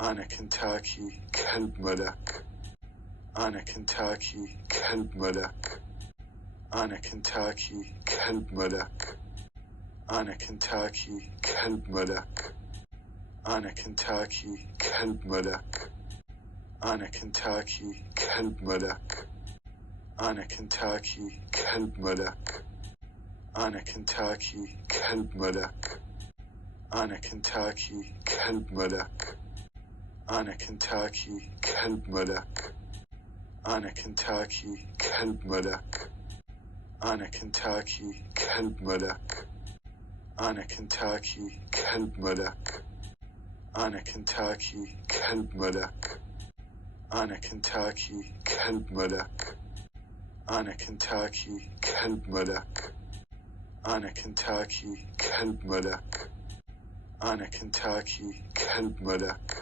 أنا كنتاكي كلب ملك. أنا كنتاكي كلب ملك. أنا كنتاكي كلب ملك. أنا كنتاكي كلب ملك. أنا كنتاكي كلب ملك. أنا كنتاكي كلب ملك. أنا كنتاكي كلب ملك. أنا كنتاكي كلب ملك. أنا كنتاكي كلب ملك. أنا كنتاكي كلب ملك. أنا كنتاكي كلب ملك. أنا كنتاكي كلب ملك. أنا كنتاكي كلب ملك. أنا كنتاكي كلب ملك. أنا كنتاكي كلب ملك. أنا كنتاكي كلب ملك. أنا كنتاكي كلب ملك. أنا كنتاكي كلب ملك.